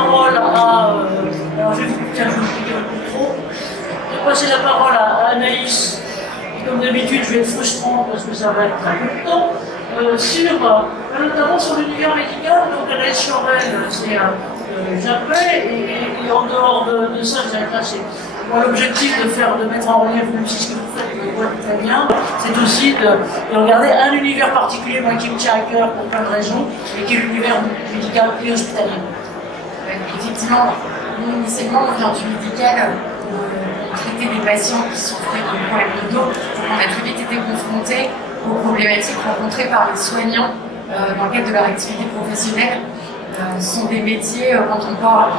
parole à... alors je vais vous dire un peu trop. Je vais passer la parole à Anaïs. Comme d'habitude, je vais être frustrant parce que ça va être un peu de temps. Notamment sur l'univers médical, donc Anaïs Chorel, c'est Japet, et en dehors de ça, c'est l'objectif de mettre en relief, même si ce que vous faites, le voit très bien, c'est aussi de regarder un univers particulier, moi, qui me tient à cœur pour plein de raisons, et qui est l'univers médical et hospitalier. Effectivement, nous, initialement, on vient du médical pour traiter des patients qui souffraient de problèmes de dos. On a très vite été confrontés aux problématiques rencontrées par les soignants dans le cadre de leur activité professionnelle. Ce sont des métiers, quand on parle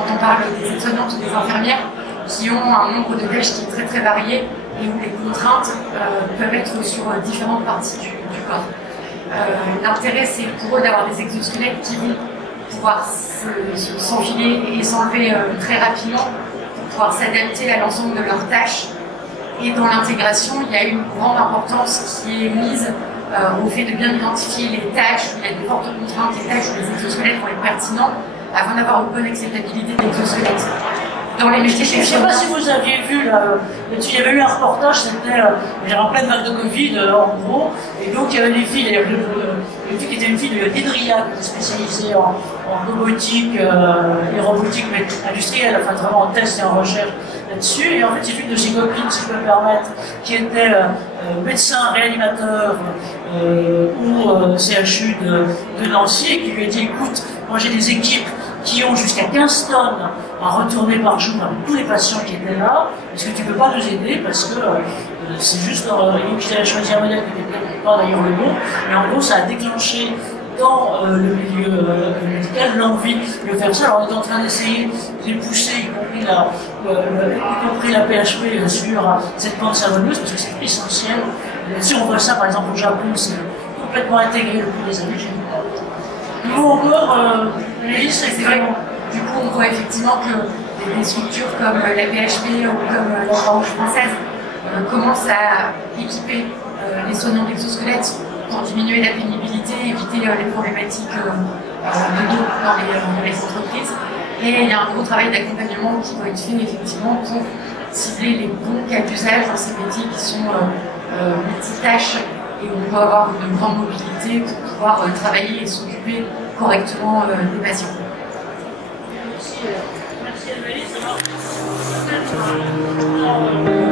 des aides-soignantes ou des infirmières, qui ont un nombre de tâches qui est très très varié et où les contraintes peuvent être sur différentes parties du corps. L'intérêt, c'est pour eux d'avoir des exosquelettes qui vont pouvoir s'enfiler et s'enlever très rapidement pour pouvoir s'adapter à l'ensemble de leurs tâches. Et dans l'intégration, il y a une grande importance qui est mise au fait de bien identifier les tâches où il y a de fortes contraintes, les tâches où les exosquelettes vont être pertinents, afin d'avoir une bonne acceptabilité de l'exosquelette. Dans les métiers, je ne sais pas si vous aviez vu, il y avait eu un reportage, c'était en pleine vague de Covid, en gros, et donc il y avait des filles, une fille qui était une fille de l'Edria, qui était spécialisée en robotique et robotique mais industrielle, enfin vraiment en test et en recherche là-dessus, et en fait c'est une de ses copines, si je peux me permettre, qui était médecin réanimateur au CHU de Nancy, et qui lui a dit, écoute, moi j'ai des équipes qui ont jusqu'à 15 tonnes à retourner par jour avec tous les patients qui étaient là. Est-ce que tu ne peux pas nous aider? Parce que c'est juste, il a choisi un modèle qui n'était pas d'ailleurs le bon, mais en gros ça a déclenché dans le milieu médical l'envie de faire ça. Alors on est en train d'essayer de les pousser, y compris la PHP sur cette pente savonneuse, parce que c'est essentiel. Si on voit ça par exemple au Japon, c'est complètement intégré depuis des années. Nous encore, c'est vrai. Du coup, on voit effectivement que des structures comme la PHP ou comme la Croix-Rouge française commencent à équiper les soignants d'exosquelettes pour diminuer la pénibilité, éviter les problématiques de dos dans les entreprises. Et il y a un gros travail d'accompagnement qui doit être fait effectivement pour cibler les bons cas d'usage dans ces métiers qui sont multitâches et où on doit avoir une grande mobilité pour pouvoir travailler et s'occuper correctement des patients. Merci Annemarie, ça va.